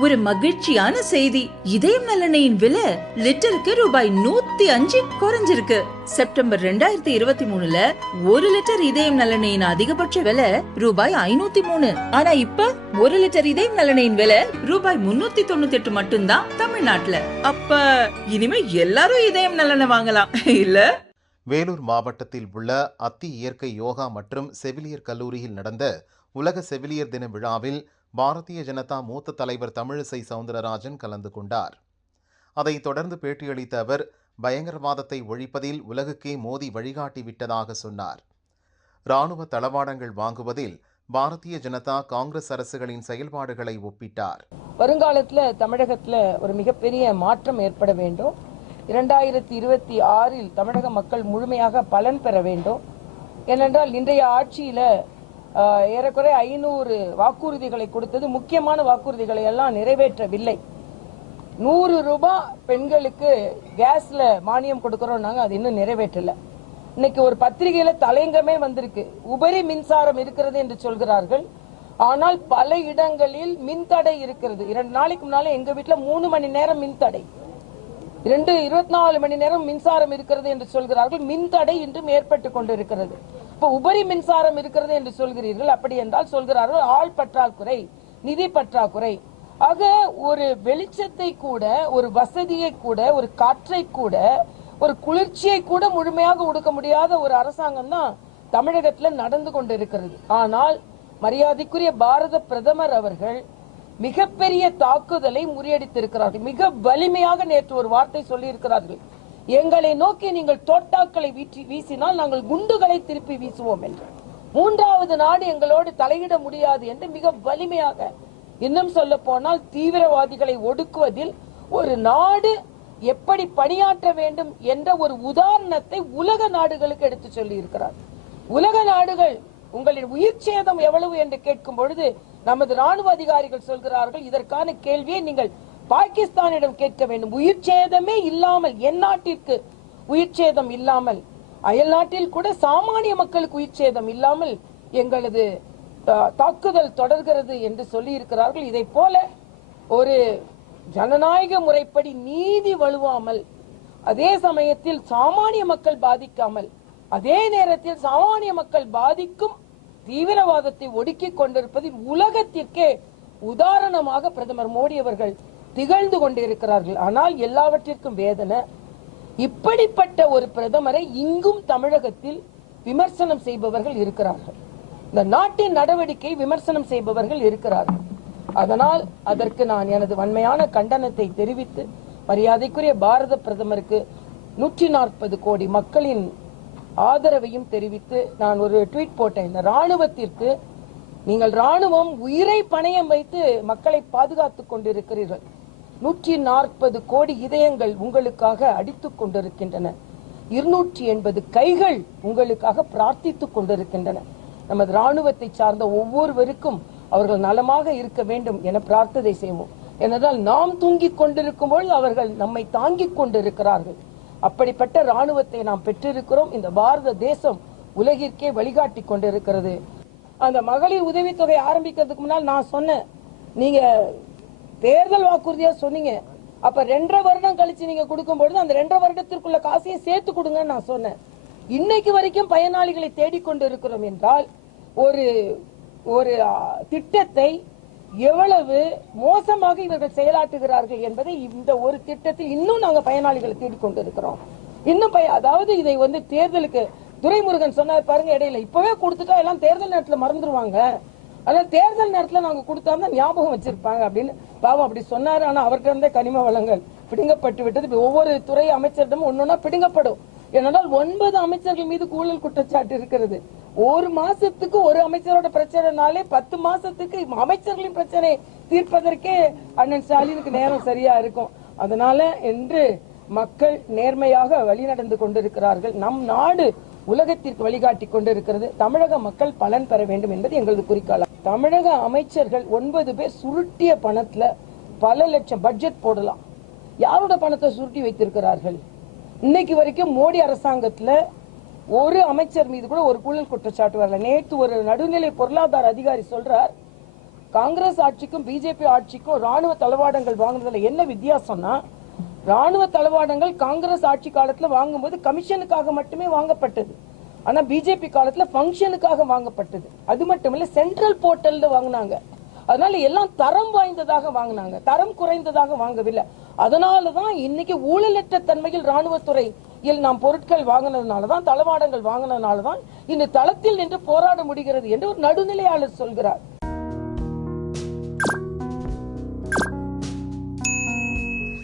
ஒரு மகிழ்ச்சியான செய்தி. இதயம் நலனையின் விலை லிட்டருக்கு ரூபாய் நூத்தி அஞ்சு குறைஞ்சிருக்கு. செப்டம்பர் ரெண்டாயிரத்தி இருபத்தி மூணுல ஒரு லிட்டர் இதயம் நலனையின் அதிகபட்ச விலை ரூபாய் ஐநூத்தி மூணு. ஆனா இப்ப ஒரு லிட்டர் இதயம் நலனையின் விலை ரூபாய் முன்னூத்தி தொண்ணூத்தி எட்டு மட்டும்தான் தமிழ்நாட்டுல. அப்ப இனிமே எல்லாரும் இதயம் நலனை வாங்கலாம். இல்ல? வேலூர் மாவட்டத்தில் உள்ள அத்தி இயற்கை யோகா மற்றும் செவிலியர் கல்லூரியில் நடந்த உலக செவிலியர் தின விழாவில் பாரதிய ஜனதா மூத்த தலைவர் தமிழிசை சவுந்தரராஜன் கலந்து கொண்டார். அதைத் தொடர்ந்து பேட்டியளித்த அவர் பயங்கரவாதத்தை ஒழிப்பதில் உலகுக்கே மோதி வழிகாட்டி விட்டதாக சொன்னார். இராணுவ தளவாடங்கள் வாங்குவதில் பாரதிய ஜனதா காங்கிரஸ் அரசுகளின் செயல்பாடுகளை ஒப்பிட்டார். வருங்காலத்தில் தமிழகத்தில் ஒரு மிகப்பெரிய மாற்றம் ஏற்பட வேண்டும். இரண்டாயிரத்தி இருபத்தி ஆறில் தமிழக மக்கள் முழுமையாக பலன் பெற வேண்டும். ஏனென்றால் இன்றைய ஆட்சியில் ஏறக்குறைய ஐநூறு வாக்குறுதிகளை கொடுத்தது. முக்கியமான வாக்குறுதிகளை எல்லாம் நிறைவேற்றவில்லை. நூறு ரூபாய் பெண்களுக்கு கேஸ்ல மானியம் கொடுக்கறோம்னாங்க அது இன்னும் நிறைவேற்றல. இன்னைக்கு ஒரு பத்திரிகையில தலையங்கமே வந்திருக்கு. உபரி மின்சாரம் இருக்கிறது என்று சொல்கிறார்கள். ஆனால் பல இடங்களில் மின்தடை இருக்கிறது. இரண்டு நாளைக்கு முன்னாலே எங்க வீட்டுல மூணு மணி நேரம் மின்தடை இரண்டு இருபத்தி நாலு மணி நேரம் மின்சாரம் இருக்கிறது என்று சொல்கிறார்கள். மின்தடை இன்றும் ஏற்பட்டு கொண்டிருக்கிறது. இப்ப உபரி மின்சாரம் இருக்கிறது என்று சொல்கிறீர்கள் அப்படி என்றால் சொல்கிறார்கள் ஆள் பற்றாக்குறை நிதி பற்றாக்குறை. ஆக ஒரு வெளிச்சத்தை கூட ஒரு வசதியை கூட ஒரு காற்றை கூட ஒரு குளிர்ச்சியை கூட முழுமையாக கொடுக்க முடியாத ஒரு அரசாங்கம் தான் தமிழகத்துல நடந்து கொண்டிருக்கிறது. ஆனால் மரியாதைக்குரிய பாரத பிரதமர் அவர்கள் மிகப்பெரிய தாக்குதலை முறியடித்திருக்கிறார்கள். மிக வலிமையாக நேற்று ஒரு வார்த்தை சொல்லியிருக்கிறார்கள். எங்களை நோக்கி நீங்கள் தோட்டாக்களை வீற்றி வீசினால் நாங்கள் குண்டுகளை திருப்பி வீசுவோம் என்று. மூன்றாவது நாடு எங்களோடு தலையிட முடியாது என்று மிக வலிமையாக இன்னும் சொல்ல போனால் தீவிரவாதிகளை ஒடுக்குவதில் ஒரு நாடு எப்படி பணியாற்ற வேண்டும் என்ற ஒரு உதாரணத்தை உலக நாடுகளுக்கு எடுத்து சொல்லி இருக்கிறார் உலக நாடுகள் உங்களின் உயிர் சேதம் எவ்வளவு என்று கேட்கும் பொழுது நமது ராணுவ அதிகாரிகள் சொல்கிறார்கள் இதற்கான கேள்வியை நீங்கள் பாகிஸ்தானிடம் கேட்க வேண்டும். உயிர் சேதமே இல்லாமல் என் நாட்டிற்கு உயிர் சேதம் இல்லாமல் அயல் நாட்டில் கூட சாமானிய மக்களுக்கு உயிர் சேதம் இல்லாமல் எங்களது தாக்குதல் தொடர்கிறது என்று சொல்லி இருக்கிறார்கள் இதை போல ஒரு ஜனநாயக முறைப்படி நீதி வலுவாமல் அதே சமயத்தில் சாமானிய மக்கள் பாதிக்காமல் அதே நேரத்தில் சாமானிய மக்கள் பாதிக்கும் தீவிரவாதத்தை ஒடுக்கிக் கொண்டிருப்பதில் உலகத்திற்கே உதாரணமாக பிரதமர் மோடி அவர்கள் திகழ்ந்து கொண்டிருக்கிறார்கள். ஆனால் எல்லாவற்றிற்கும் வேதனை. இப்படிப்பட்ட ஒரு பிரதமரை இங்கும் தமிழகத்தில் விமர்சனம் செய்பவர்கள் இருக்கிறார்கள். இந்த நாட்டின் நடவடிக்கை விமர்சனம் செய்பவர்கள் இருக்கிறார்கள். அதனால் அதற்கு நான் எனது வன்மையான கண்டனத்தை தெரிவித்து மரியாதைக்குரிய பாரத பிரதமருக்கு நூற்றி நாற்பது கோடி மக்களின் ஆதரவையும் தெரிவித்து நான் ஒரு ட்வீட் போட்டேன். இந்த ராணுவத்திற்கு நீங்கள் ராணுவம் உயிரை பணயம் வைத்து மக்களை பாதுகாத்துக் கொண்டிருக்கிறீர்கள். நூற்றி நாற்பது கோடி இதயங்கள் உங்களுக்காக அடித்துக் கொண்டிருக்கின்றன. இருநூற்றி எண்பது கைகள் உங்களுக்காக பிரார்த்தித்துக் கொண்டிருக்கின்றன. நமது ராணுவத்தை சார்ந்த ஒவ்வொருவருக்கும் அவர்கள் நலமாக இருக்க வேண்டும் என பிரார்த்தனை செய்வோம். ஏனென்றால் நாம் தூங்கிக் கொண்டிருக்கும் பொழுது அவர்கள் நம்மை தாங்கிக் கொண்டிருக்கிறார்கள். அப்படிப்பட்ட ராணுவத்தை நாம் பெற்றிருக்கிறோம். இந்த பாரத தேசம் உலகிற்கே வழிகாட்டி கொண்டிருக்கிறது. அந்த மகளிர் உதவித்தொகை ஆரம்பிக்கிறதுக்கு முன்னால் நான் சொன்னேன். நீங்க தேர்தல் வாக்குறுதியா சொன்னீங்க. அப்ப ரெண்டரை வருடம் கழிச்சு நீங்க கொடுக்கும் பொழுது அந்த ரெண்டரை வருடத்திற்குள்ள காசையும் சேர்த்து கொடுங்கன்னு நான் சொன்னேன். இன்னைக்கு வரைக்கும் பயனாளிகளை தேடிக்கொண்டு இருக்கிறோம் என்றால் ஒரு ஒரு திட்டத்தை எவ்வளவு மோசமாக இவர்கள் செயலாற்றுகிறார்கள் என்பதை இந்த ஒரு திட்டத்தில் இன்னும் நாங்கள் பயனாளிகளை தேடிக்கொண்டு இருக்கிறோம் இன்னும் பய அதாவது இதை வந்து தேர்தலுக்கு துரைமுருகன் சொன்னார் பாருங்க இடையில இப்பவே கொடுத்துட்டா எல்லாம் தேர்தல் நேரத்தில் மறந்துடுவாங்க ஆனால் தேர்தல் நேரத்தில் நாங்கள் கொடுத்தா தான் ஞாபகம் வச்சிருப்பாங்க அப்படின்னு பாவம் அப்படி சொன்னார். ஆனால் அவர்கிட்ட இருந்தே கனிம வளங்கள் பிடுங்கப்பட்டு விட்டது. இப்ப ஒவ்வொரு துறை அமைச்சரிடமும் ஒன்னொன்னா பிடுங்கப்படும். ஏனென்றால் ஒன்பது அமைச்சர்கள் மீது ஊழல் குற்றச்சாட்டு இருக்கிறது. ஒரு மாசத்துக்கு ஒரு அமைச்சரோட பிரச்சனைனாலே பத்து மாசத்துக்கு அமைச்சர்களின் பிரச்சனை தீர்ப்பதற்கே அண்ணன் ஸ்டாலினுக்கு நேரம் சரியா இருக்கும். அதனால என்று மக்கள் நேர்மையாக வழிநடந்து கொண்டிருக்கிறார்கள். நம் நாடு உலகத்திற்கு வழிகாட்டி கொண்டிருக்கிறது. தமிழக மக்கள் பலன் பெற வேண்டும் என்பது எங்களது குறிக்கோள் தமிழக அமைச்சர்கள் ஒன்பது பேர் சுருட்டிய பணத்துல பல லட்சம் பட்ஜெட் போடலாம். யாரோட பணத்தை சுருட்டி வைத்திருக்கிறார்கள்? இன்னைக்கு வரைக்கும் மோடி அரசாங்கத்துல ஒரு அமைச்சர் மீது கூட ஒரு ஊழல் குற்றச்சாட்டு வரல. நேற்று ஒரு நடுநிலை பொருளாதார அதிகாரி சொல்றார் காங்கிரஸ் ஆட்சிக்கும் பிஜேபி ஆட்சிக்கும் ராணுவ தளவாடங்கள் வாங்குனதுல என்ன வித்தியாசம்னா ராணுவ தளவாடங்கள் காங்கிரஸ் ஆட்சி காலத்துல வாங்கும்போது கமிஷனுக்காக மட்டுமே வாங்கப்பட்டது. ஆனா பிஜேபி காலத்துல ஃபங்க்ஷனுக்காக வாங்கப்பட்டது. அது மட்டும் இல்ல சென்ட்ரல் போர்ட்டல்ல வாங்கினாங்க. அதனால எல்லாம் தரம் வாய்ந்ததாக வாங்கினாங்க. தரம் குறைந்ததாக வாங்கவில்லை. அதனால தான் இன்னைக்கு ஊழலற்ற தன்மையில் ராணுவத்துறையில் நாம் பொருட்கள் வாங்கினதுனால தான் தளவாடங்கள் வாங்கினதுனால தான் இந்த தளத்தில் நின்று போராட முடிகிறது என்று ஒரு நடுநிலையாளர் சொல்கிறார்.